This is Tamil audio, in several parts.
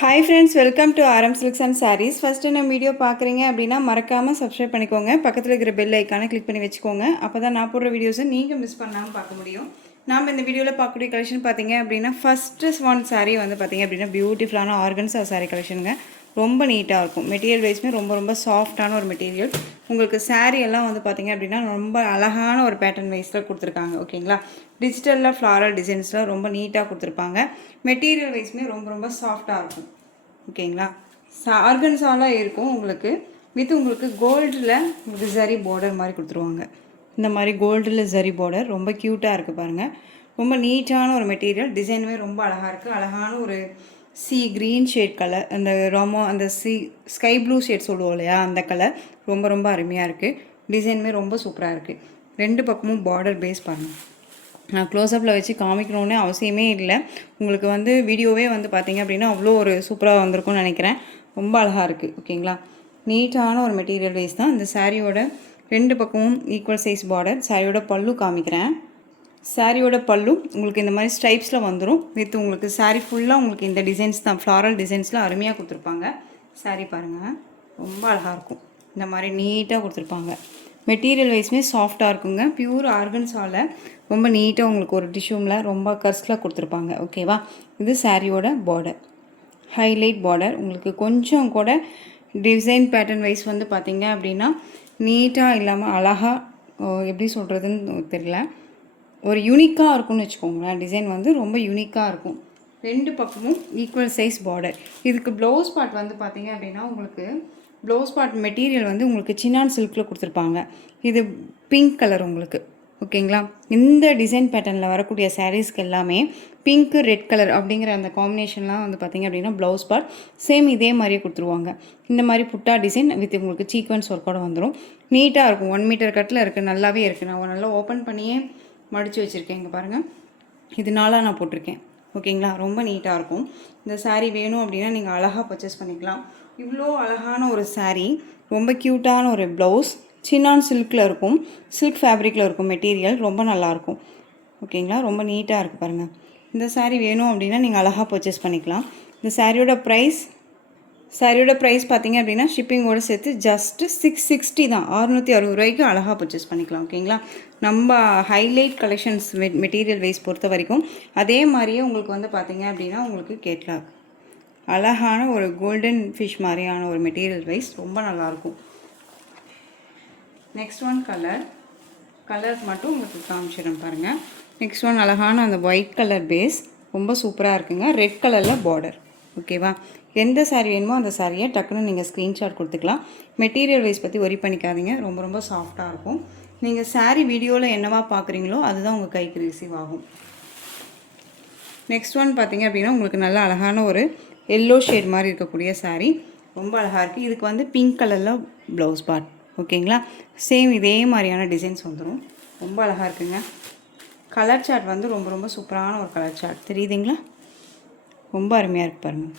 ஹாய் ஃப்ரெண்ட்ஸ், வெல்கம் டு ஆரம் சில்க்ஸ் அண்ட் சாரீஸ். ஃபஸ்ட்டு நம்ம வீடியோ பார்க்குறீங்க அப்படின்னா மறக்காமல் சப்ஸ்கிரைப் பண்ணிக்கோங்க. பக்கத்தில் இருக்கிற பெல் ஐக்கானை கிளிக் பண்ணி வச்சுக்கோங்க. அப்போ தான் நான் போடுற வீடியோஸை நீங்கள் மிஸ் பண்ணாமல் பார்க்க முடியும். நாம் இந்த வீடியோவில் பார்க்கக்கூடிய கலெக்ஷன் பார்த்தீங்க அப்படின்னா ஃபஸ்ட்டு ஸ்வான் சாரீ வந்து பார்த்தீங்க அப்படின்னா பியூட்டிஃபுல்லான ஆர்கன்ஸா சாரீ கலெக்ஷனுங்க. ரொம்ப நீட்டாக இருக்கும். மெட்டீரியல் வைஸ்மே ரொம்ப ரொம்ப சாஃப்டான ஒரு மெட்டீரியல். உங்களுக்கு சாரீ எல்லாம் வந்து பார்த்திங்க அப்படின்னா ரொம்ப அழகான ஒரு பேட்டர்ன் வைஸில் கொடுத்துருக்காங்க. ஓகேங்களா, டிஜிட்டலில் ஃப்ளாரல் டிசைன்ஸில் ரொம்ப நீட்டாக கொடுத்துருப்பாங்க. மெட்டீரியல் வைஸ்மே ரொம்ப ரொம்ப சாஃப்டாக இருக்கும். ஓகேங்களா, ஆர்கன்ஸாலாம் இருக்கும் உங்களுக்கு. வித் உங்களுக்கு கோல்டில் உங்களுக்கு ஜரி பார்டர் மாதிரி கொடுத்துருவாங்க. இந்த மாதிரி கோல்டில் ஜரி பார்டர் ரொம்ப க்யூட்டாக இருக்குது பாருங்கள். ரொம்ப நீட்டான ஒரு மெட்டீரியல். டிசைனுமே ரொம்ப அழகாக இருக்குது. அழகான ஒரு சி க்ரீன் ஷேட் கலர், அந்த அந்த ஸ்கை ப்ளூ ஷேட் சொல்லுவோம் இல்லையா, அந்த கலர் ரொம்ப ரொம்ப அருமையாக இருக்குது. டிசைனுமே ரொம்ப சூப்பராக இருக்குது. ரெண்டு பக்கமும் பார்டர் பேஸ் பாருங்கள். நான் க்ளோஸ்அப்பில் வச்சு காமிக்கணுன்னே அவசியமே இல்லை. உங்களுக்கு வந்து வீடியோவே வந்து பார்த்திங்க அப்படின்னா அவ்வளோ ஒரு சூப்பராக வந்திருக்கும்னு நினைக்கிறேன். ரொம்ப அழகாக இருக்குது. ஓகேங்களா, நீட்டான ஒரு மெட்டீரியல் வைஸ் தான். இந்த சாரியோட ரெண்டு பக்கமும் ஈக்குவல் சைஸ் பார்டர். சாரியோட பல்லு காமிக்கிறேன். சாரியோட பல்லு உங்களுக்கு இந்த மாதிரி ஸ்ட்ரைப்ஸில் வந்துடும். வித் உங்களுக்கு சாரீ ஃபுல்லாக உங்களுக்கு இந்த டிசைன்ஸ் தான், ஃப்ளாரல் டிசைன்ஸில் அருமையாக கொடுத்துருப்பாங்க. சாரீ பாருங்கள், ரொம்ப அழகாக இருக்கும். இந்த மாதிரி நீட்டாக கொடுத்துருப்பாங்க. மெட்டீரியல் வைஸ்மே சாஃப்டாக இருக்குங்க. பியூர் ஆர்கன்ஸால் ரொம்ப நீட்டாக உங்களுக்கு ஒரு டிஷ்யூமில் ரொம்ப கர்ஸில் கொடுத்துருப்பாங்க. ஓகேவா, இது சாரியோட பார்டர், ஹைலைட் பார்டர். உங்களுக்கு கொஞ்சம் கூட டிசைன் பேட்டர்ன் வைஸ் வந்து பார்த்திங்க அப்படின்னா நீட்டாக இல்லாமல் அழகாக, எப்படி சொல்கிறதுன்னு தெரியல, ஒரு யூனிக்காக இருக்கும்னு வச்சுக்கோங்களேன். டிசைன் வந்து ரொம்ப யூனிக்காக இருக்கும். ரெண்டு பக்கமும் ஈக்குவல் சைஸ் பார்டர். இதுக்கு ப்ளவுஸ் பார்ட் வந்து பார்த்திங்க அப்படின்னா உங்களுக்கு ப்ளவுஸ் பார்ட் மெட்டீரியல் வந்து உங்களுக்கு சின்னான் சில்கில் கொடுத்துருப்பாங்க. இது பிங்க் கலர் உங்களுக்கு. ஓகேங்களா, இந்த டிசைன் பேட்டர்னில் வரக்கூடிய சாரீஸ்க்கு எல்லாமே பிங்க்கு ரெட் கலர் அப்படிங்கிற அந்த காம்பினேஷன்லாம் வந்து பார்த்திங்க அப்படின்னா ப்ளவுஸ் பார்ட் சேம் இதே மாதிரியே கொடுத்துருவாங்க. இந்த மாதிரி புட்டா டிசைன் வித் உங்களுக்கு சீக்வன்ஸ் ஒர்க்கோடு வந்துடும். நீட்டாக இருக்கும். 1 மீட்டர் கட்டில் இருக்குது. நல்லாவே இருக்குது. நான் நல்லா ஓப்பன் பண்ணியே மடித்து வச்சுருக்கேன். இங்கே பாருங்கள், இது நாளாக நான் போட்டிருக்கேன். ஓகேங்களா, ரொம்ப நீட்டாக இருக்கும். இந்த சாரீ வேணும் அப்படின்னா நீங்கள் அழகாக பர்ச்சேஸ் பண்ணிக்கலாம். இவ்வளோ அழகான ஒரு சாரீ, ரொம்ப க்யூட்டான ஒரு ப்ளவுஸ், சின்னான் சில்கில் இருக்கும், சில்க் ஃபேப்ரிக்கில் இருக்கும் மெட்டீரியல். ரொம்ப நல்லாயிருக்கும். ஓகேங்களா, ரொம்ப நீட்டாக இருக்குது பாருங்கள். இந்த சாரீ வேணும் அப்படின்னா நீங்கள் அழகாக பர்ச்சேஸ் பண்ணிக்கலாம். இந்த சாரியோட ப்ரைஸ் பார்த்திங்க அப்படின்னா ஷிப்பிங்கோடு சேர்த்து ஜஸ்ட்டு 660 தான். 660 ரூபாய்க்கு அழகாக பர்ச்சேஸ் பண்ணிக்கலாம். ஓகேங்களா, நம்ம ஹைலைட் கலெக்ஷன்ஸ் மெட்டீரியல் வைஸ் பொறுத்த வரைக்கும் அதே மாதிரியே உங்களுக்கு வந்து பார்த்திங்க அப்படின்னா உங்களுக்கு கேட்லாக் அழகான ஒரு கோல்டன் ஃபிஷ் மாதிரியான ஒரு மெட்டீரியல் வைஸ் ரொம்ப நல்லாயிருக்கும். நெக்ஸ்ட் ஒன் கலர் மட்டும் உங்களுக்கு காமிச்சிடும் பாருங்கள். நெக்ஸ்ட் ஒன் அழகான அந்த ஒயிட் கலர் பேஸ் ரொம்ப சூப்பராக இருக்குங்க. ரெட் கலரில் பார்டர். ஓகேவா, எந்த சாரீ வேணுமோ அந்த சாரியை டக்குன்னு நீங்கள் ஸ்க்ரீன்ஷாட் கொடுத்துக்கலாம். மெட்டீரியல் வைஸ் பற்றி ஒரி பண்ணிக்காதீங்க. ரொம்ப ரொம்ப சாஃப்டாக இருக்கும். நீங்கள் சாரீ வீடியோவில் என்னவா பார்க்குறீங்களோ அதுதான் உங்கள் கைக்கு ரிசீவ் ஆகும். நெக்ஸ்ட் ஒன் பார்த்திங்க அப்படின்னா உங்களுக்கு நல்ல அழகான ஒரு எல்லோ ஷேட் மாதிரி இருக்கக்கூடிய சாரீ ரொம்ப அழகாக இருக்குது. இதுக்கு வந்து பிங்க் கலரில் ப்ளவுஸ் பார்ட். ஓகேங்களா, சேம் இதே மாதிரியான டிசைன்ஸ் வந்துடும். ரொம்ப அழகாக இருக்குங்க. கலர் சார்ட் வந்து ரொம்ப ரொம்ப சூப்பரான ஒரு கலர் சார்ட் தெரியுதுங்களா, ரொம்ப அருமையாக இருக்குது பாருங்கள்.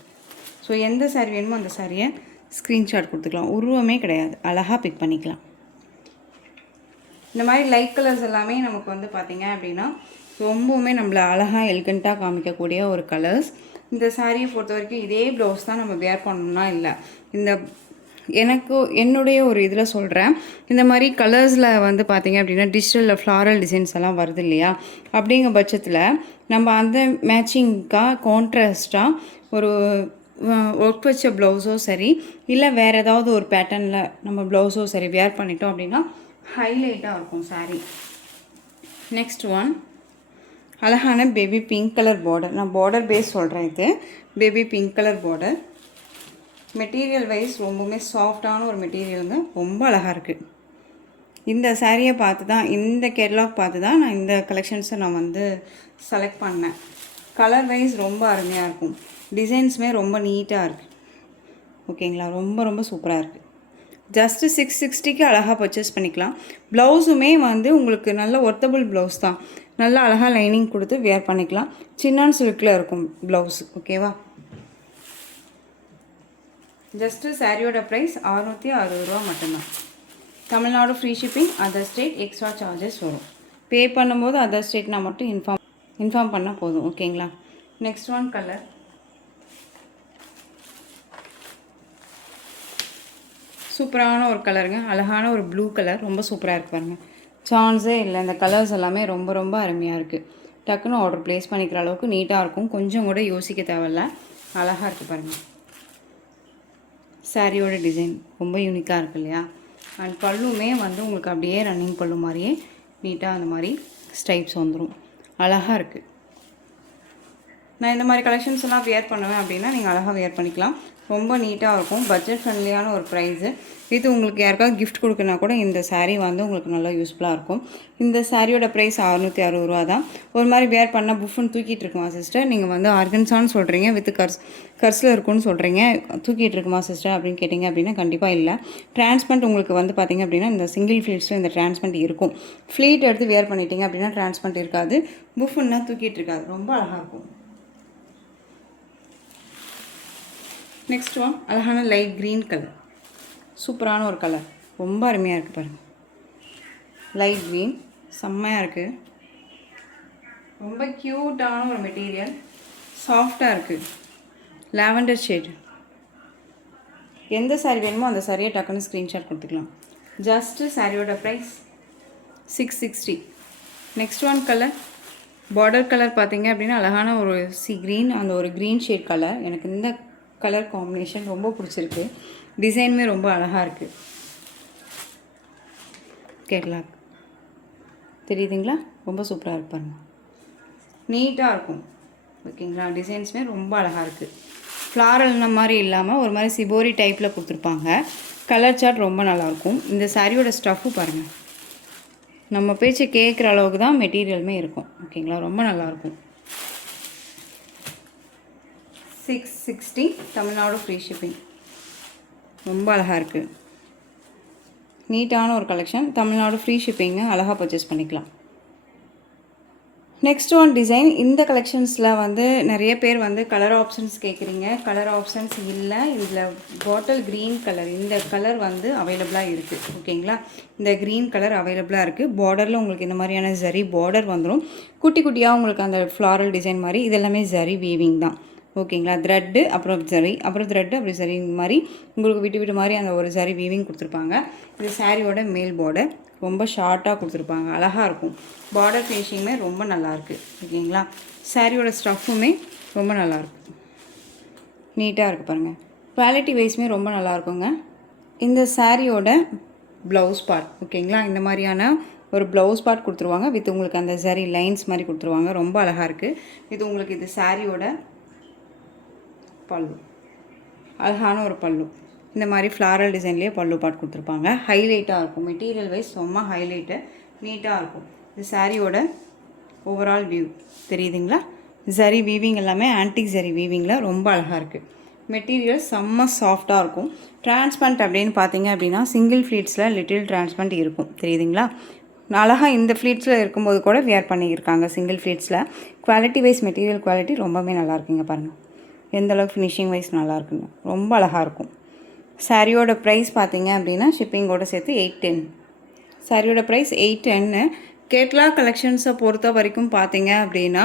ஸோ எந்த சாரீ வேணுமோ அந்த சாரியை ஸ்க்ரீன்ஷாட் கொடுத்துக்கலாம். உருவமே கிடையாது, அழகாக பிக் பண்ணிக்கலாம். இந்த மாதிரி லைட் கலர்ஸ் எல்லாமே நமக்கு வந்து பார்த்திங்க அப்படின்னா ரொம்பவுமே நம்மளை அழகாக எலிகண்ட்டாக காமிக்கக்கூடிய ஒரு கலர்ஸ். இந்த சாரியை பொறுத்த வரைக்கும் இதே ப்ளவுஸ் தான் நம்ம வேர் பண்ணணும்னா இல்லை. என்னுடைய ஒரு இதில் சொல்கிறேன், இந்த மாதிரி கலர்ஸில் வந்து பார்த்திங்க அப்படின்னா டிஜிட்டலில் ஃப்ளாரல் டிசைன்ஸ் எல்லாம் வருது இல்லையா, அப்படிங்கிற பட்சத்தில் நம்ம அந்த மேட்சிங்காக கான்ட்ராஸ்ட்டாக ஒரு ஒர்க் வச்ச ப்ளவுஸோ சரி, இல்லை வேறு ஏதாவது ஒரு பேட்டர்னில் நம்ம ப்ளவுஸோ சரி வேர் பண்ணிட்டோம் அப்படின்னா ஹைலைட்டாக இருக்கும் சாரீ. நெக்ஸ்ட் ஒன் அழகான பேபி பிங்க் கலர் பார்டர். நான் பார்டர் பேஸ் சொல்கிறேன். இது baby pink colour border. Material wise ரொம்பவுமே சாஃப்டான ஒரு மெட்டீரியலுங்க. ரொம்ப அழகாக இருக்குது. இந்த சாரியை பார்த்து தான், இந்த கேட்லாக் பார்த்து தான் நான் இந்த கலெக்ஷன்ஸை நான் வந்து செலக்ட் பண்ணேன். கலர் வைஸ் ரொம்ப அருமையாக இருக்கும். டிசைன்ஸுமே ரொம்ப நீட்டாக இருக்குது. ஓகேங்களா, ரொம்ப ரொம்ப சூப்பராக இருக்குது. ஜஸ்ட்டு 660க்கு அழகாக பர்ச்சேஸ் பண்ணிக்கலாம். ப்ளவுஸுமே வந்து உங்களுக்கு நல்ல ஒர்த்தபிள் ப்ளவுஸ் தான். நல்லா அழகாக லைனிங் கொடுத்து வேர் பண்ணிக்கலாம். சின்னான் சில்கில் இருக்கும் ப்ளவுஸ். ஓகேவா, ஜஸ்ட்டு சாரியோட ப்ரைஸ் 660 ரூபா மட்டும்தான். Tamil Nadu free shipping, other state extra charges வரும். பே பண்ணும்போது அதர் ஸ்டேட்னால் மட்டும் இன்ஃபார்ம் பண்ணால் போதும். ஓகேங்களா, நெக்ஸ்ட் ஒன் கலர் சூப்பரான ஒரு கலருங்க, அழகான ஒரு ப்ளூ கலர், ரொம்ப சூப்பராக இருக்குது பாருங்கள். சான்ஸே இல்லை, இந்த கலர்ஸ் எல்லாமே ரொம்ப ரொம்ப அருமையாக இருக்குது. டக்குன்னு ஆர்டர் ப்ளேஸ் பண்ணிக்கிற அளவுக்கு நீட்டாக இருக்கும், கொஞ்சம் கூட யோசிக்க தேவையில்ல, அழகாக இருக்குது பாருங்கள். சாரியோட டிசைன் ரொம்ப யூனிக்காக இருக்குது இல்லையா? அண்ட் பல்லுமே வந்து உங்களுக்கு அப்படியே ரன்னிங் பல்லு மாதிரியே நீட்டாக அந்த மாதிரி ஸ்டைப்ஸ் வந்துடும், அழகாக இருக்குது. நான் இந்த மாதிரி கலெக்ஷன்ஸ் எல்லாம் வியர் பண்ணுவேன் அப்படின்னா நீங்கள் அழகாக வியர் பண்ணிக்கலாம், ரொம்ப நீட்டாக இருக்கும். பட்ஜெட் ஃப்ரெண்ட்லியான ஒரு ப்ரைஸு. இது உங்களுக்கு யாருக்காவது கிஃப்ட் கொடுக்குன்னா கூட இந்த சாரீ வந்து உங்களுக்கு நல்லா யூஸ்ஃபுல்லாக இருக்கும். இந்த சாரியோட ப்ரைஸ் 660 ரூபா தான். ஒரு மாதிரி வேர் பண்ணால் புஃப்னு தூக்கிட்டு இருக்குமா சிஸ்டர், நீங்கள் வந்து ஆர்கன்ஸான்னு சொல்கிறீங்க, வித் கர்ஸில் இருக்குன்னு சொல்கிறீங்க, தூக்கிட்டு இருக்குமா சிஸ்டர் அப்படின்னு கேட்டிங்க அப்படின்னா கண்டிப்பாக இல்லை. டிரான்ஸ்பரண்ட் உங்களுக்கு வந்து பார்த்திங்க அப்படின்னா இந்த சிங்கிள் ஃப்ளீட்ஸில் இந்த டிரான்ஸ்பரண்ட் இருக்கும். ஃப்ளீட் எடுத்து வேர் பண்ணிட்டீங்க அப்படின்னா டிரான்ஸ்பரண்ட் இருக்காது, புஃப்னா தூக்கிட்டு இருக்காது, ரொம்ப அழகாக இருக்கும். நெக்ஸ்ட் ஒன் அழகான லைட் க்ரீன் கலர், சூப்பரான ஒரு கலர், ரொம்ப அருமையாக இருக்குது பாருங்கள். லைட் க்ரீன் செம்மையாக இருக்குது, ரொம்ப க்யூட்டான ஒரு மெட்டீரியல், சாஃப்டாக இருக்குது, லாவெண்டர் ஷேடு. எந்த சாரீ வேணுமோ அந்த சாரியை டக்குன்னு ஸ்க்ரீன்ஷாட் கொடுத்துக்கலாம். ஜஸ்ட்டு சாரியோட price 660. Next one colour border colour பார்த்தீங்க அப்படின்னா அழகான ஒரு க்ரீன், அந்த ஒரு க்ரீன் ஷேட் கலர். எனக்கு இந்த கலர் காம்பினேஷன் ரொம்ப பிடிச்சிருக்கு, டிசைனுமே ரொம்ப அழகாக இருக்குது. கேட்லாக் தெரியுதுங்களா, ரொம்ப சூப்பராக இருப்பாருங்க, நீட்டாக இருக்கும். ஓகேங்களா, டிசைன்ஸுமே ரொம்ப அழகாக இருக்குது. ஃப்ளாரல்ன மாதிரி இல்லாமல் ஒரு மாதிரி சிபோரி டைப்பில் கொடுத்துருப்பாங்க. கலர் சார்ட் ரொம்ப நல்லாயிருக்கும். இந்த சாரியோட ஸ்டஃப்பு பாருங்கள், நம்ம பேச்சு கேட்குற அளவுக்கு தான் மெட்டீரியலுமே இருக்கும். ஓகேங்களா, ரொம்ப நல்லாயிருக்கும். 660 தமிழ்நாடு ஃப்ரீ ஷிப்பிங், ரொம்ப அழகாக இருக்குது. நீட்டான ஒரு கலெக்ஷன், தமிழ்நாடு ஃப்ரீ ஷிப்பிங்கு, அழகாக பர்ச்சேஸ் பண்ணிக்கலாம். Next one design. இந்த கலெக்ஷன்ஸில் வந்து நிறைய பேர் வந்து கலர் ஆப்ஷன்ஸ் கேட்குறீங்க, கலர் ஆப்ஷன்ஸ் இல்லை. இதில் பாட்டில் க்ரீன் கலர், இந்த கலர் வந்து அவைலபிளாக இருக்குது. ஓகேங்களா, இந்த க்ரீன் கலர் அவைலபிளாக இருக்குது. பார்டரில் உங்களுக்கு இந்த மாதிரியான ஜரி பார்டர் வந்துடும், குட்டி குட்டியாக உங்களுக்கு அந்த ஃப்ளாரல் டிசைன் மாதிரி. இதெல்லாமே ஜரி வீவிங் தான். ஓகேங்களா, த்ரெட்டு அப்புறம் ஜரி, அப்புறம் த்ரெட்டு அப்படி ஜரி மாதிரி உங்களுக்கு விட்டு விட்டு மாதிரி அந்த ஒரு ஜரி வீவிங் கொடுத்துருப்பாங்க. இது சாரியோட மேல் பார்டர், ரொம்ப ஷார்ட்டாக கொடுத்துருப்பாங்க, அழகாக இருக்கும். பார்டர் ஃபினிஷிங்குமே ரொம்ப நல்லாயிருக்கு. ஓகேங்களா, சாரியோட ஸ்டஃப்புமே ரொம்ப நல்லாயிருக்கும், நீட்டாக இருக்குது பாருங்கள். குவாலிட்டி வைஸுமே ரொம்ப நல்லாயிருக்குங்க. இந்த சாரியோட ப்ளவுஸ் பார்ட், ஓகேங்களா, இந்த மாதிரியான ஒரு ப்ளவுஸ் பார்ட் கொடுத்துருவாங்க, வித் உங்களுக்கு அந்த ஜரி லைன்ஸ் மாதிரி கொடுத்துருவாங்க, ரொம்ப அழகாக இருக்குது. இது உங்களுக்கு இது சாரியோட பல்லு, அழகான ஒரு பல்லு. இந்த மாதிரி ஃப்ளாரல் டிசைன்லேயே பல்லு பார்ட் கொடுத்துருப்பாங்க, ஹைலைட்டாக இருக்கும். மெட்டீரியல் வைஸ் ரொம்ப ஹைலைட்டு, நீட்டாக இருக்கும். இது சாரியோட ஓவரால் வியூ தெரியுதுங்களா. ஜரி வீவிங் எல்லாமே ஆன்டிக் ஜரி வீவிங்கில் ரொம்ப அழகாக இருக்குது. மெட்டீரியல் செம்ம சாஃப்டாக இருக்கும். டிரான்ஸ்பரண்ட் அப்படின்னு பார்த்தீங்க அப்படின்னா சிங்கிள் ஃப்ளீட்ஸில் லிட்டில் டிரான்ஸ்பரண்ட் இருக்கும், தெரியுதுங்களா. அழகாக இந்த ஃப்ளீட்ஸில் இருக்கும்போது கூட வியர் பண்ணியிருக்காங்க சிங்கிள் ஃப்ளீட்ஸில். குவாலிட்டி வைஸ் மெட்டீரியல் குவாலிட்டி ரொம்பவே நல்லா இருக்குங்க பாருங்கள், எந்த அளவுக்கு ஃபினிஷிங் வைஸ் நல்லா இருக்குங்க, ரொம்ப அழகாக இருக்கும். சாரியோட ப்ரைஸ் பார்த்தீங்க அப்படின்னா ஷிப்பிங்கோடு சேர்த்து 810. சாரியோட ப்ரைஸ் 810. கேட்லாக் கலெக்ஷன்ஸை பொறுத்த வரைக்கும் பார்த்தீங்க அப்படின்னா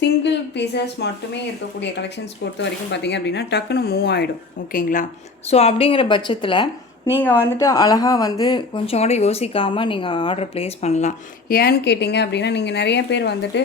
சிங்கிள் பீசஸ் மட்டுமே இருக்கக்கூடிய கலெக்ஷன்ஸ் பொறுத்த வரைக்கும் பார்த்தீங்க அப்படின்னா டக்குன்னு மூவ் ஆகிடும். ஓகேங்களா, ஸோ அப்படிங்கிற பட்சத்தில் நீங்கள் வந்துட்டு அழகாக வந்து கொஞ்சம் கூட யோசிக்காமல் நீங்கள் ஆர்டர் ப்ளேஸ் பண்ணலாம். ஏன்னு கேட்டிங்க அப்படின்னா நீங்கள் நிறைய பேர் வந்துட்டு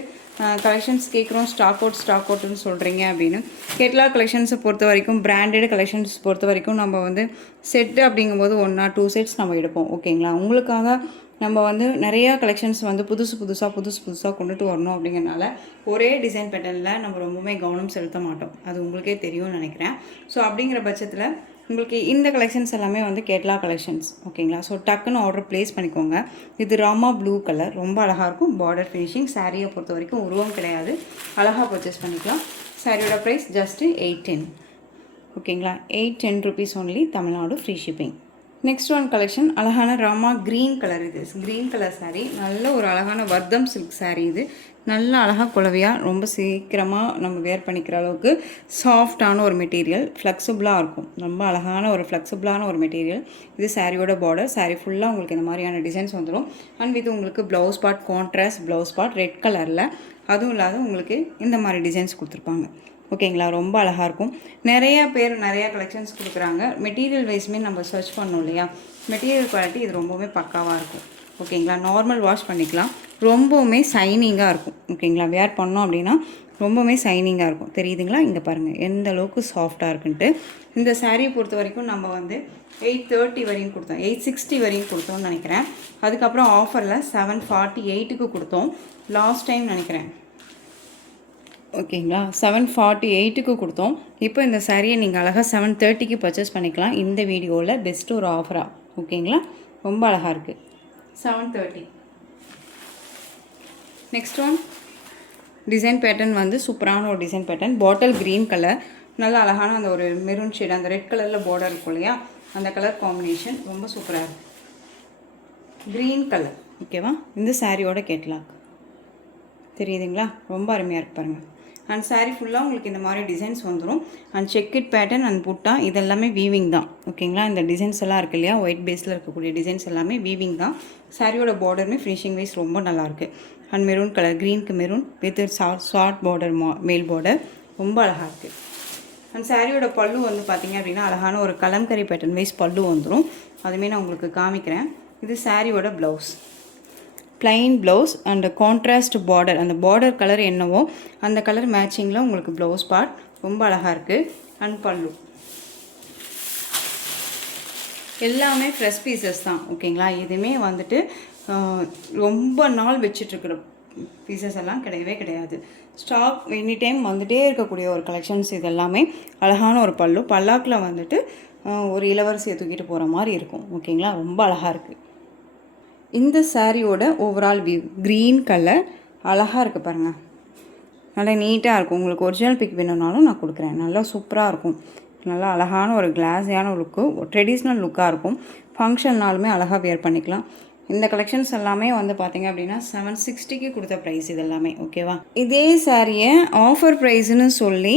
கலெக்ஷன்ஸ் கேட்குறோம், ஸ்டாக் அவுட்னு சொல்கிறீங்க அப்படின்னு. கேட்லாக் கலெக்ஷன்ஸை பொறுத்த வரைக்கும், பிராண்டட் கலெக்ஷன்ஸ் பொறுத்த வரைக்கும் நம்ம வந்து செட்டு அப்படிங்கும்போது 1 or 2 செட்ஸ் நம்ம எடுப்போம். ஓகேங்களா, உங்களுக்காக நம்ம வந்து நிறையா கலெக்ஷன்ஸ் வந்து புதுசு புதுசாக கொண்டுட்டு வரணும். அப்படிங்கிறனால ஒரே டிசைன் பேட்டர்னில் நம்ம ரொம்பவே கவனம் செலுத்த மாட்டோம், அது உங்களுக்கே தெரியும்னு நினைக்கிறேன். ஸோ அப்படிங்கிற பட்சத்தில் உங்களுக்கு இந்த கலெக்ஷன்ஸ் எல்லாமே வந்து கேட்லாக் கலெக்ஷன்ஸ். ஓகேங்களா, ஸோ டக்குன்னு ஆர்டர் ப்ளேஸ் பண்ணிக்கோங்க. இது ராமா ப்ளூ கலர், ரொம்ப அழகாக இருக்கும். பார்டர் ஃபினிஷிங், சாரியை பொறுத்த வரைக்கும் உருவம் கிடையாது, அழகாக பர்ச்சேஸ் பண்ணிக்கலாம். சாரியோட ப்ரைஸ் ஜஸ்ட்டு 810. ஓகேங்களா, 810 rupees only, Tamil Nadu free shipping. Next one collection அழகான ராமா க்ரீன் கலர். இது க்ரீன் கலர் சாரீ, நல்ல ஒரு அழகான வர்தம் சில்க் சாரீ. இது நல்லா அழகாக குலவையாக ரொம்ப சீக்கிரமாக நம்ம வேர் பண்ணிக்கிற அளவுக்கு சாஃப்டான ஒரு மெட்டீரியல், ஃப்ளெக்சிபிளாக இருக்கும். ரொம்ப அழகான ஒரு ஃப்ளெக்சிபிளான ஒரு மெட்டீரியல். இது சாரியோட பார்டர். சாரீ ஃபுல்லாக உங்களுக்கு இந்த மாதிரியான டிசைன்ஸ் வந்துடும். அண்ட் இது உங்களுக்கு blouse part, contrast blouse part red கலரில், அதுவும் இல்லாத உங்களுக்கு இந்த மாதிரி டிசைன்ஸ் கொடுத்துருப்பாங்க. ஓகேங்களா. ரொம்ப அழகாக இருக்கும். நிறைய பேர் நிறையா கலெக்ஷன்ஸ் கொடுக்குறாங்க. மெட்டீரியல் வைஸ்மே நம்ம சர்ச் பண்ணோம் இல்லையா, மெட்டீரியல் குவாலிட்டி இது ரொம்பவுமே பக்காவாக இருக்கும். ஓகேங்களா. நார்மல் வாஷ் பண்ணிக்கலாம். ரொம்பவுமே சைனிங்காக இருக்கும். ஓகேங்களா. வேர் பண்ணோம் அப்படின்னா ரொம்பவுமே சைனிங்காக இருக்கும். தெரியுதுங்களா, இங்கே பாருங்கள் எந்த அளவுக்கு சாஃப்டாக இருக்குன்ட்டு. இந்த சாரியை பொறுத்த வரைக்கும் நம்ம வந்து 830 வரையும் கொடுத்தோம், 860 வரையும் கொடுத்தோம்னு நினைக்கிறேன். அதுக்கப்புறம் ஆஃபரில் 748க்கு கொடுத்தோம் லாஸ்ட் டைம் நினைக்கிறேன். ஓகேங்களா. 748க்கு கொடுத்தோம். இப்போ இந்த சாரியை நீங்கள் அழகாக 730க்கு பர்ச்சேஸ் பண்ணிக்கலாம். இந்த வீடியோவில் பெஸ்ட்டு ஒரு ஆஃபராக. ஓகேங்களா. ரொம்ப அழகாக இருக்குது. 730. நெக்ஸ்ட் ஒன் டிசைன் பேட்டர்ன் வந்து சூப்பரான ஒரு design pattern. Bottle green colour, நல்ல அழகான அந்த ஒரு மெரூன் ஷேட், அந்த ரெட் கலரில் பார்டர் இருக்கும் இல்லையா, அந்த கலர் காம்பினேஷன் ரொம்ப சூப்பராக இருக்குது. Green colour. ஓகேவா. இந்த சாரியோட கேட்லாக் தெரியுதுங்களா, ரொம்ப அருமையாக இருக்கு பாருங்கள். அண்ட் சாரீ ஃபுல்லாக உங்களுக்கு இந்த மாதிரி டிசைன்ஸ் வந்துடும். அண்ட் செக்கிட் பேட்டர்ன் அண்ட் புட்டா இதெல்லாமே வீவிங் தான். ஓகேங்களா. இந்த டிசைன்ஸ் எல்லாம் இருக்கு இல்லையா, ஒயிட் பேஸில் இருக்கக்கூடிய டிசைன்ஸ் எல்லாமே வீவிங் தான். சாரியோட பார்டருமே ஃபினிஷிங் வைஸ் ரொம்ப நல்லாயிருக்கு. அண்ட் மெரூன் கலர், க்ரீனுக்கு மெரூன் வித் ஷார்ட் பார்டர், மேல் பார்டர் ரொம்ப அழகாக இருக்குது. அண்ட் சாரியோட பல்லு வந்து பார்த்திங்க அப்படின்னா அழகான ஒரு கலம்கரி பேட்டர்ன் வைஸ் பல்லு வந்துடும். அதுவுமே நான் உங்களுக்கு காமிக்கிறேன். இது சாரியோட blouse, plain blouse and contrast border. அந்த பார்டர் கலர் என்னவோ அந்த கலர் மேட்சிங்கில் உங்களுக்கு ப்ளவுஸ் பார்ட் ரொம்ப அழகாக இருக்குது. அண்ட் பல்லு எல்லாமே ஃப்ரெஷ் பீசஸ் தான். ஓகேங்களா. இதுவுமே வந்துட்டு ரொம்ப நாள் வச்சிட்ருக்கிற பீசஸ் எல்லாம் கிடையவே கிடையாது. ஸ்டாக் எனி டைம் வந்துகிட்டே இருக்கக்கூடிய ஒரு கலெக்ஷன்ஸ். இது எல்லாமே அழகான ஒரு பல்லு, பல்லாக்கில் வந்துட்டு ஒரு இளவரசியை தூக்கிட்டு போகிற மாதிரி இருக்கும். ஓகேங்களா. ரொம்ப அழகாக இருக்குது. இந்த சாரியோட ஓவரால் வியூ க்ரீன் கலர் அழகாக இருக்குது பாருங்கள். நல்லா நீட்டாக இருக்கும். உங்களுக்கு ஒரிஜினல் பிக் வேணும்னாலும் நான் கொடுக்குறேன். நல்லா சூப்பராக இருக்கும். நல்லா அழகான ஒரு கிளாஸியான லுக்கு, ட்ரெடிஷ்னல் லுக்காக இருக்கும். ஃபங்க்ஷன்னாலுமே அழகாக வேர் பண்ணிக்கலாம். இந்த கலெக்ஷன்ஸ் எல்லாமே வந்து பார்த்திங்க அப்படின்னா 760க்கு கொடுத்த ப்ரைஸ் இது எல்லாமே. ஓகேவா. இதே சாரியை ஆஃபர் ப்ரைஸ்ன்னு சொல்லி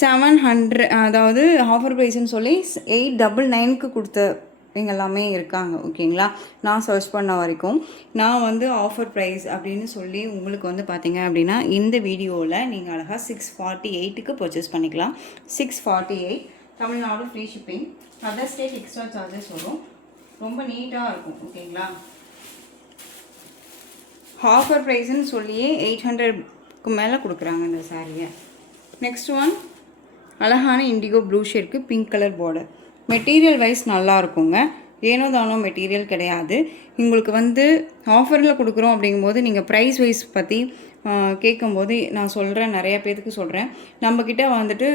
700, அதாவது ஆஃபர் ப்ரைஸ்ன்னு சொல்லி 899க்கு கொடுத்த இவங்க எல்லாமே இருக்காங்க. ஓகேங்களா. நான் சர்ச் பண்ண வரைக்கும் நான் வந்து ஆஃபர் ப்ரைஸ் அப்படின்னு சொல்லி உங்களுக்கு வந்து பார்த்தீங்க அப்படின்னா இந்த வீடியோவில் நீங்கள் அழகாக 648க்கு பர்ச்சேஸ் பண்ணிக்கலாம். 648 Tamil Nadu free shipping, other state extra charges வரும். ரொம்ப நீட்டாக இருக்கும். ஓகேங்களா. ஆஃபர் ப்ரைஸ்ன்னு சொல்லியே 800க்கு மேலே கொடுக்குறாங்க இந்த சாரியை. நெக்ஸ்ட் ஒன் அழகான இண்டிகோ ப்ளூ ஷேட்க்கு pink colour border. Material wise நல்லா இருக்குங்க. ஏனோ தானோ மெட்டீரியல் கிடையாது. உங்களுக்கு வந்து ஆஃபரில் கொடுக்குறோம் அப்படிங்கும்போது நீங்கள் ப்ரைஸ் வைஸ் பற்றி கேட்கும்போது நான் சொல்கிறேன், நிறையா பேருக்கு சொல்கிறேன், நம்மக்கிட்ட வந்துட்டு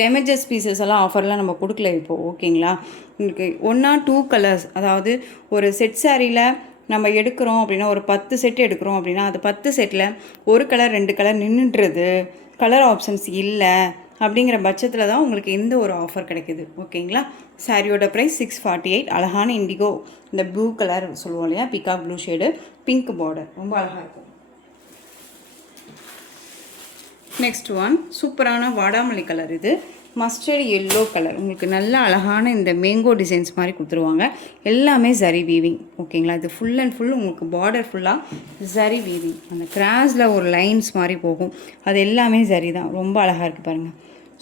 டேமேஜஸ் பீசஸ் எல்லாம் ஆஃபர்லாம் நம்ம கொடுக்கல இப்போது. ஓகேங்களா. உங்களுக்கு 1 or 2 கலர்ஸ், அதாவது ஒரு செட் சாரியில் நம்ம எடுக்கிறோம் அப்படின்னா ஒரு 10 செட் எடுக்கிறோம் அப்படின்னா அது 10 செட்டில் ஒரு கலர் 2 கலர் நின்றுடுறது, கலர் ஆப்ஷன்ஸ் இல்லை அப்படிங்கிற பட்சத்தில் தான் உங்களுக்கு எந்த ஒரு ஆஃபர் கிடைக்குது. ஓகேங்களா. சாரியோட ப்ரைஸ் 648. அழகான இண்டிகோ இந்த ப்ளூ கலர் சொல்லுவோம் இல்லையா, peacock blue shade, pink border ரொம்ப அழகாக இருக்கும். நெக்ஸ்ட் ஒன் சூப்பரான வாடாமல்லி கலர். இது மஸ்டர்ட் எல்லோ கலர். உங்களுக்கு நல்ல அழகான இந்த மேங்கோ டிசைன்ஸ் மாதிரி கொடுத்துருவாங்க. எல்லாமே ஜரி வீவிங். ஓகேங்களா. இது ஃபுல் அண்ட் ஃபுல் உங்களுக்கு பார்டர் ஃபுல்லாக ஜரி வீவிங். அந்த கிராஸில் ஒரு லைன்ஸ் மாதிரி போகும், அது எல்லாமே ஜரி தான். ரொம்ப அழகாக இருக்குது பாருங்கள்.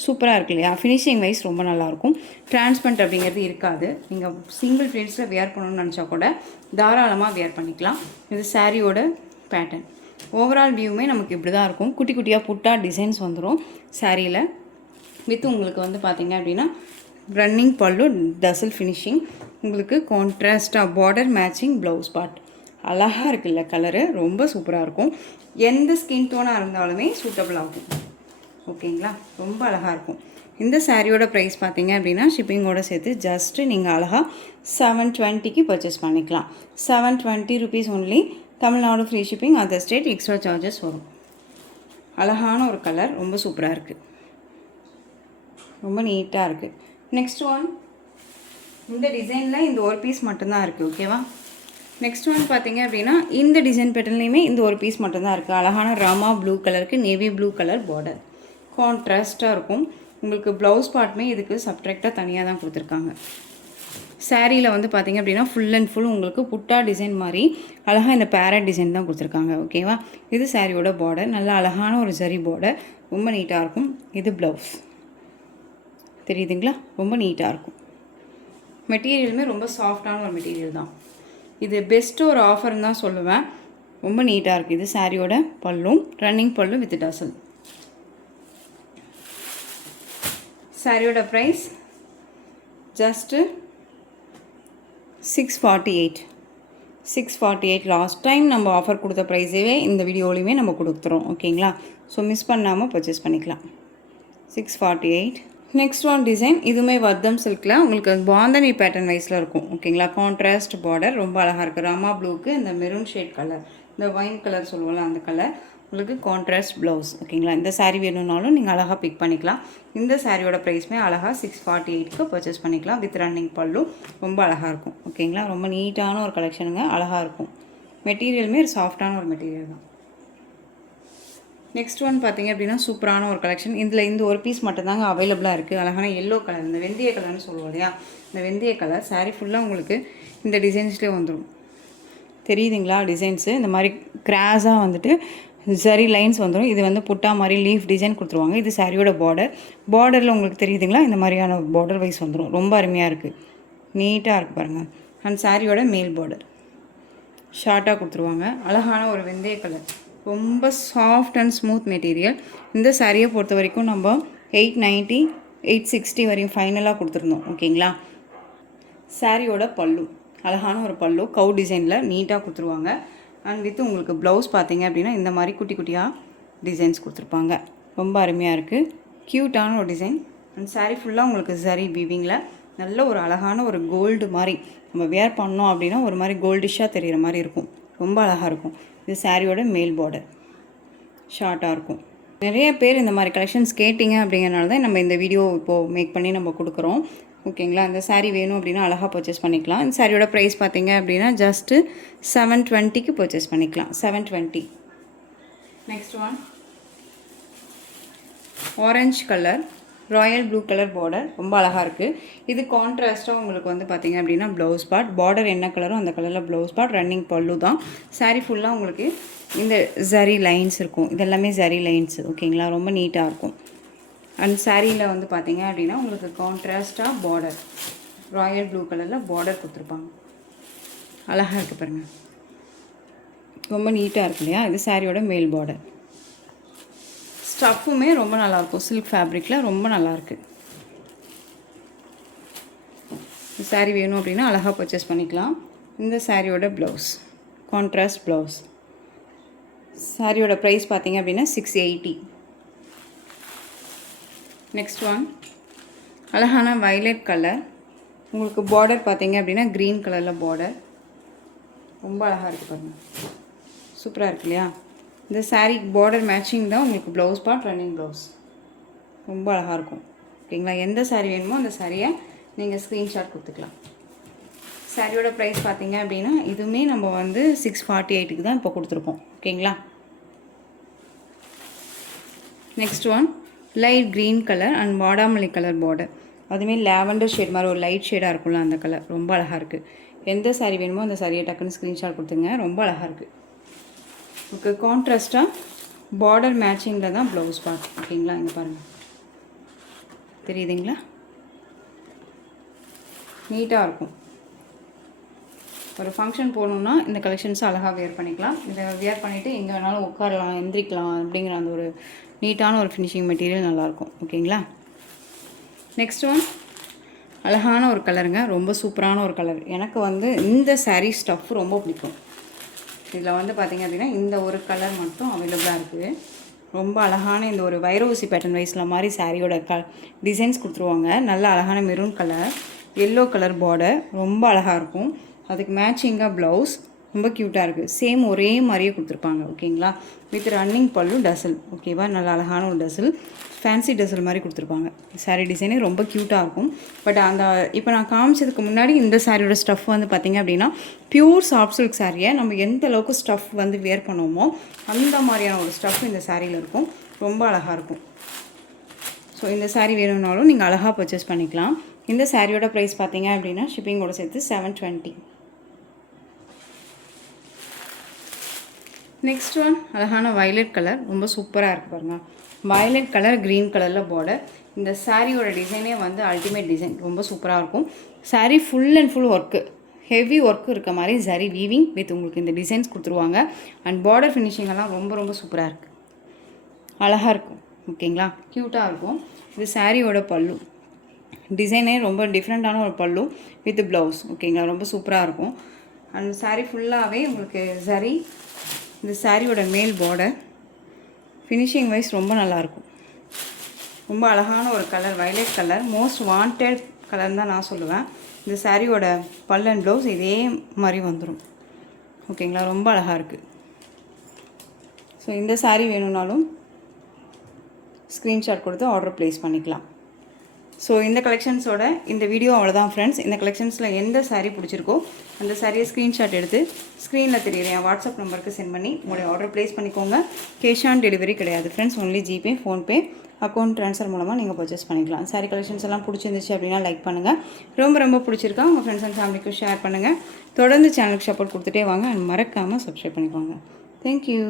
சூப்பராக இருக்கு இல்லையா. ஃபினிஷிங் வைஸ் ரொம்ப நல்லாயிருக்கும். டிரான்ஸ்பரண்ட் அப்படிங்கிறது இருக்காது. நீங்கள் சிங்கிள் ஃப்ளேட்ஸில் வேர் பண்ணணும்னு நினச்சா கூட தாராளமாக வேர் பண்ணிக்கலாம். இது சாரியோட பேட்டர்ன். ஓவரால் வியூமே நமக்கு இப்படி தான் இருக்கும். குட்டி குட்டியாக புட்டா டிசைன்ஸ் வந்துடும் சாரியில். வித் உங்களுக்கு வந்து பார்த்திங்க அப்படின்னா ரன்னிங் பல்லு, டசல் ஃபினிஷிங், உங்களுக்கு கான்ட்ராஸ்டாக பார்டர் மேட்சிங் ப்ளவுஸ் பார்ட். அழகாக இருக்குல்ல கலரு, ரொம்ப சூப்பராக இருக்கும். எந்த ஸ்கின் டோனாக இருந்தாலுமே சூட்டபிள் ஆகும். ஓகேங்களா. ரொம்ப அழகாக இருக்கும். இந்த சாரியோட ப்ரைஸ் பார்த்தீங்க அப்படின்னா ஷிப்பிங்கோடு சேர்த்து ஜஸ்ட்டு நீங்கள் அழகாக 720க்கு பர்ச்சேஸ் பண்ணிக்கலாம். 720 rupees only. Tamil Nadu free shipping, other state extra charges வரும். அழகான ஒரு கலர், ரொம்ப சூப்பராக இருக்குது, ரொம்ப நீட்டாக இருக்குது. நெக்ஸ்ட் ஒன் இந்த டிசைனில் இந்த ஒரு பீஸ் மட்டும்தான் இருக்குது. ஓகேவா. நெக்ஸ்ட் ஒன் பார்த்தீங்க அப்படின்னா இந்த டிசைன் பேட்டர்ன்லேயுமே இந்த ஒரு பீஸ் மட்டும்தான் இருக்குது. அழகான ராமா ப்ளூ கலருக்கு நேவி ப்ளூ கலர் பார்டர், கான்ட்ராஸ்ட்டாக இருக்கும். உங்களுக்கு ப்ளவுஸ் பார்ட்டுமே இதுக்கு சப்ட்ராக்டாக தனியாக தான் கொடுத்துருக்காங்க. சாரியில் வந்து பார்த்திங்க அப்படின்னா ஃபுல் அண்ட் ஃபுல் உங்களுக்கு புட்டா டிசைன் மாதிரி அழகாக இந்த பேரட் டிசைன் தான் கொடுத்துருக்காங்க. ஓகேவா. இது சாரியோட பார்டர், நல்ல அழகான ஒரு சரி பார்டர், ரொம்ப நீட்டாக இருக்கும். இது ப்ளவுஸ் தெரியுதுங்களா, ரொம்ப நீட்டாக இருக்கும். மெட்டீரியலுமே ரொம்ப சாஃப்டான ஒரு மெட்டீரியல் தான். இது பெஸ்ட்டு ஒரு ஆஃபர்னு தான் சொல்லுவேன். ரொம்ப நீட்டாக இருக்குது. இது சாரியோட பல்லும், ரன்னிங் பல்லு வித் டசல். சாரியோட ப்ரைஸ் ஜஸ்ட்டு 648. லாஸ்ட் டைம் நம்ம ஆஃபர் கொடுத்த ப்ரைஸே இந்த வீடியோலையுமே நம்ம கொடுத்துறோம். ஓகேங்களா, ஸோ மிஸ் பண்ணாமல் பர்ச்சேஸ் பண்ணிக்கலாம். 648. Next one design. இதுவுமே வர்தம் சில்கில் உங்களுக்கு பாந்தனி பேட்டர்ன் வைஸில் இருக்கும். ஓகேங்களா, கான்ட்ராஸ்ட் பார்டர் ரொம்ப அழகாக இருக்குது. ராமா ப்ளூக்கு இந்த மெரூன் ஷேட் கலர், இந்த ஒயின் கலர் சொல்லுவோம்ல அந்த கலர், உங்களுக்கு கான்ட்ராஸ்ட் ப்ளவுஸ். ஓகேங்களா, இந்த சாரீ வேணும்னாலும் நீங்கள் அழகாக பிக் பண்ணிக்கலாம். இந்த சாரியோட ப்ரைஸ்மே அழகாக 648க்கு பர்ச்சேஸ் பண்ணிக்கலாம். வித் ரன்னிங் பல்லு ரொம்ப அழகாக இருக்கும். ஓகேங்களா, ரொம்ப நீட்டான ஒரு கலெக்ஷனுங்க, அழகாக இருக்கும். மெட்டீரியலுமே ஒரு சாஃப்டான ஒரு மெட்டீரியல் தான். நெக்ஸ்ட் ஒன் பார்த்திங்க அப்படின்னா சூப்பரான ஒரு கலெக்ஷன். இதில் இந்த ஒரு பீஸ் மட்டும்தாங்க அவைலபிளாக இருக்குது. அழகான எல்லோ கலர், இந்த வெந்தய கலர்னு சொல்லுவோம் இல்லையா, இந்த வெந்தய கலர் சாரீ ஃபுல்லாக உங்களுக்கு இந்த டிசைன்ஸ்லேயே வந்துடும். தெரியுதுங்களா டிசைன்ஸு? இந்த மாதிரி கிராஸாக வந்துட்டு சரி லைன்ஸ் வந்துடும். இது வந்து புட்டா மாதிரி லீஃப் டிசைன் கொடுத்துருவாங்க. இது சாரியோட பார்டரில் உங்களுக்கு தெரியுதுங்களா, இந்த மாதிரியான பார்டர் வைஸ் வந்துடும். ரொம்ப அருமையாக இருக்குது, நீட்டாக இருக்குது பாருங்கள். அண்ட் சாரியோட மேல் பார்டர் ஷார்ட்டாக கொடுத்துருவாங்க. அழகான ஒரு வெந்தய கலர், ரொம்ப சாஃப்ட் அண்ட் ஸ்மூத் மெட்டீரியல். இந்த சாரியை பொறுத்த வரைக்கும் நம்ம 890 860 வரையும் ஃபைனலாக கொடுத்துருந்தோம். ஓகேங்களா, சாரியோட பல்லு அழகான ஒரு பல்லு, கவு டிசைனில் நீட்டாக கொடுத்துருவாங்க. அண்ட் வித் உங்களுக்கு ப்ளவுஸ் பார்த்தீங்க அப்படின்னா இந்த மாதிரி குட்டி குட்டியாக டிசைன்ஸ் கொடுத்துருப்பாங்க. ரொம்ப அருமையாக இருக்குது, க்யூட்டான ஒரு டிசைன். அண்ட் சாரீ ஃபுல்லாக உங்களுக்கு சரி வீவிங்கில் நல்ல ஒரு அழகான ஒரு கோல்டு மாதிரி நம்ம வேர் பண்ணோம் அப்படின்னா ஒரு மாதிரி கோல்டிஷாக தெரிகிற மாதிரி இருக்கும். ரொம்ப அழகாக இருக்கும். இது சாரியோட மேல் பார்டர் ஷார்ட்டாக இருக்கும். நிறைய பேர் இந்த மாதிரி கலெக்ஷன்ஸ் கேட்டிங்க அப்படிங்கிறனால தான் நம்ம இந்த வீடியோ இப்போது மேக் பண்ணி நம்ம கொடுக்குறோம். ஓகேங்களா, அந்த சாரீ வேணும் அப்படின்னா அழகாக பர்ச்சேஸ் பண்ணிக்கலாம். இந்த சாரியோட ப்ரைஸ் பார்த்தீங்க அப்படின்னா ஜஸ்ட்டு 720க்கு பர்ச்சேஸ் பண்ணிக்கலாம். 720. Next one orange colour, Royal blue colour border ரொம்ப அழகாக இருக்குது. இது கான்ட்ராஸ்ட்டாக உங்களுக்கு வந்து பார்த்திங்க அப்படின்னா ப்ளவுஸ் பார்டர் என்ன கலரோ அந்த கலரில் ப்ளவுஸ் ரன்னிங் பல்லு தான். சாரீ ஃபுல்லாக உங்களுக்கு இந்த ஜரி லைன்ஸ் இருக்கும். இதெல்லாமே ஜரி லைன்ஸ். ஓகேங்களா, ரொம்ப நீட்டாக இருக்கும். அண்ட் சாரியில் வந்து பார்த்திங்க அப்படின்னா உங்களுக்கு கான்ட்ராஸ்ட்டாக பார்டர் ராயல் ப்ளூ கலரில் பார்டர் கொடுத்துருப்பாங்க. அழகாக இருக்குது பாருங்கள், ரொம்ப நீட்டாக இருக்கு இல்லையா. இது சாரியோட மேல் பார்டர். ஸ்டஃப்புமே ரொம்ப நல்லாயிருக்கும், சில்க் ஃபேப்ரிக்கில் ரொம்ப நல்லாயிருக்கு. சாரீ வேணும் அப்படின்னா அழகாக பர்ச்சேஸ் பண்ணிக்கலாம். இந்த சாரியோட ப்ளவுஸ் கான்ட்ராஸ்ட் ப்ளவுஸ். சாரியோட ப்ரைஸ் பார்த்திங்க அப்படின்னா 680. நெக்ஸ்ட் ஒன் அழகான வயலட் கலர், உங்களுக்கு பார்டர் பார்த்தீங்க அப்படின்னா க்ரீன் கலரில் பார்டர் ரொம்ப அழகாக இருக்குது பாருங்கள், சூப்பராக இருக்கு இல்லையா. இந்த சாரீ பார்டர் மேட்சிங் தான் உங்களுக்கு ப்ளவுஸ் ரன்னிங் ப்ளவுஸ் ரொம்ப அழகாக இருக்கும். ஓகேங்களா, எந்த சாரீ வேணுமோ அந்த சாரியை நீங்கள் ஸ்க்ரீன்ஷாட் கொடுத்துக்கலாம். சாரியோட ப்ரைஸ் பார்த்தீங்க அப்படின்னா இதுவுமே நம்ம வந்து 648க்கு தான் இப்போ கொடுத்துருக்கோம். ஓகேங்களா. Next one light green colour and வாடாமல்லி கலர் பார்டர், அதுவுமே லேவண்டர் ஷேட் மாதிரி ஒரு லைட் ஷேடாக இருக்கும்ல அந்த கலர் ரொம்ப அழகாக இருக்குது. எந்த சாரீ வேணுமோ அந்த சாரியை டக்குன்னு ஸ்க்ரீன்ஷாட் கொடுத்துங்க, ரொம்ப அழகாக இருக்குது. உங்களுக்கு கான்ட்ராஸ்ட்டாக பார்டர் மேட்சிங்கில் தான் ப்ளவுஸ் பார்ட். ஓகேங்களா, இங்கே பாருங்கள் தெரியுதுங்களா, நீட்டாக இருக்கும். ஒரு ஃபங்க்ஷன் போகணுன்னா இந்த கலெக்ஷன்ஸை அழகாக வேர் பண்ணிக்கலாம். இதை வேர் பண்ணிவிட்டு எங்கே வேணாலும் உட்காரலாம், எந்திரிக்கலாம் அப்படிங்கிற அந்த ஒரு நீட்டான ஒரு ஃபினிஷிங் மெட்டீரியல் நல்லாயிருக்கும். ஓகேங்களா. நெக்ஸ்ட் ஒன் அழகான ஒரு கலருங்க, ரொம்ப சூப்பரான ஒரு கலர். எனக்கு வந்து இந்த சாரீ ஸ்டஃப் ரொம்ப பிடிக்கும். இதில் வந்து பார்த்திங்க அப்படின்னா இந்த ஒரு கலர் மட்டும் அவைலபிளாக இருக்குது. ரொம்ப அழகான இந்த ஒரு வைரோசி பேட்டர்ன் வைஸில் மாதிரி சாரியோட டிசைன்ஸ் கொடுத்துருவாங்க. நல்ல அழகான maroon colour, yellow colour border ரொம்ப அழகாக இருக்கும். அதுக்கு மேட்சிங்காக ப்ளவுஸ் ரொம்ப க்யூட்டாக இருக்குது. சேம் ஒரே மாதிரியே கொடுத்துருப்பாங்க. ஓகேங்களா, வித் ரன்னிங் பல்லு டசல். ஓகேவா, நல்ல அழகான ஒரு டசல், ஃபேன்சி டசல் மாதிரி கொடுத்துருப்பாங்க. சாரீ டிசைனே ரொம்ப க்யூட்டாக இருக்கும். பட் அந்த இப்போ நான் காமிச்சதுக்கு முன்னாடி இந்த சாரியோட ஸ்டஃப் வந்து பார்த்திங்க அப்படின்னா பியூர் சாஃப்ட் சில்க் சாரியை நம்ம எந்த அளவுக்கு ஸ்டஃப் வந்து வேர் பண்ணுவோமோ அந்த மாதிரியான ஒரு ஸ்டஃப் இந்த சாரியில் இருக்கும். ரொம்ப அழகாக இருக்கும். ஸோ இந்த சாரீ வேணும்னாலும் நீங்கள் அழகாக பர்ச்சேஸ் பண்ணிக்கலாம். இந்த சாரியோட ப்ரைஸ் பார்த்தீங்க அப்படின்னா ஷிப்பிங்கோட சேர்த்து 720. நெக்ஸ்ட் ஒன் அழகான வயலட் கலர், ரொம்ப சூப்பராக இருக்குது பாருங்கள். வயலட் கலர் க்ரீன் கலரில் பார்டர். இந்த சாரியோட டிசைனே வந்து அல்டிமேட் டிசைன், ரொம்ப சூப்பராக இருக்கும். Sari full and full work, heavy work இருக்க மாதிரி சரி வீவிங் வித் உங்களுக்கு இந்த டிசைன்ஸ் கொடுத்துருவாங்க. அண்ட் பார்டர் ஃபினிஷிங்கெல்லாம் ரொம்ப ரொம்ப சூப்பராக இருக்குது, அழகாக இருக்கும். ஓகேங்களா, க்யூட்டாக இருக்கும். இது சாரியோட பல்லு டிசைனே ரொம்ப டிஃப்ரெண்ட்டான ஒரு பல்லு வித் ப்ளவுஸ். ஓகேங்களா, ரொம்ப சூப்பராக இருக்கும். அண்ட் சாரீ ஃபுல்லாகவே உங்களுக்கு சரி. இந்த சாரியோட மேல் பார்டர் ஃபினிஷிங் வைஸ் ரொம்ப நல்லாயிருக்கும். ரொம்ப அழகான ஒரு colour, violet colour, most wanted colour தான் நான் சொல்லுவேன். இந்த சாரியோட பல் அண்ட் ப்ளவுஸ் இதே மாதிரி வந்துடும். ஓகேங்களா, ரொம்ப அழகாக இருக்குது. ஸோ இந்த சாரீ வேணும்னாலும் ஸ்க்ரீன்ஷாட் கொடுத்து ஆர்டர் ப்ளேஸ் பண்ணிக்கலாம். ஸோ இந்த கலெக்ஷன்ஸோட இந்த வீடியோ அவ்வளோதான் ஃப்ரெண்ட்ஸ். இந்த கலெக்ஷன்ஸில் எந்த சாரீ பிடிச்சிருக்கோ அந்த சாரியை ஸ்க்ரீன்ஷாட் எடுத்து ஸ்க்ரீனில் தெரியுற என் வாட்ஸ்அப் நம்பருக்கு சென்ட் பண்ணி உங்களுடைய ஆர்டர் ப்ளேஸ் பண்ணிக்கோங்க. கேஷ் ஆன் டெலிவரி கிடையாது friends, only GPay, PhonePe, account transfer மூலமாக நீங்கள் பர்ச்சேஸ் பண்ணிக்கலாம். சாரீ கலெக்ஷன்ஸ் எல்லாம் பிடிச்சிருந்துச்சு அப்படின்னா லைக் பண்ணுங்கள். ரொம்ப ரொம்ப பிடிச்சிருக்கா உங்கள் ஃப்ரெண்ட்ஸ் அண்ட் ஃபேமிலிக்கும் ஷேர் பண்ணுங்கள். தொடர்ந்து சேனலுக்கு சப்போர்ட் கொடுத்துட்டே வாங்க. அண்ட் மறக்காமல் சப்ஸ்கிரைப் பண்ணிக்கோங்க. தேங்க்யூ.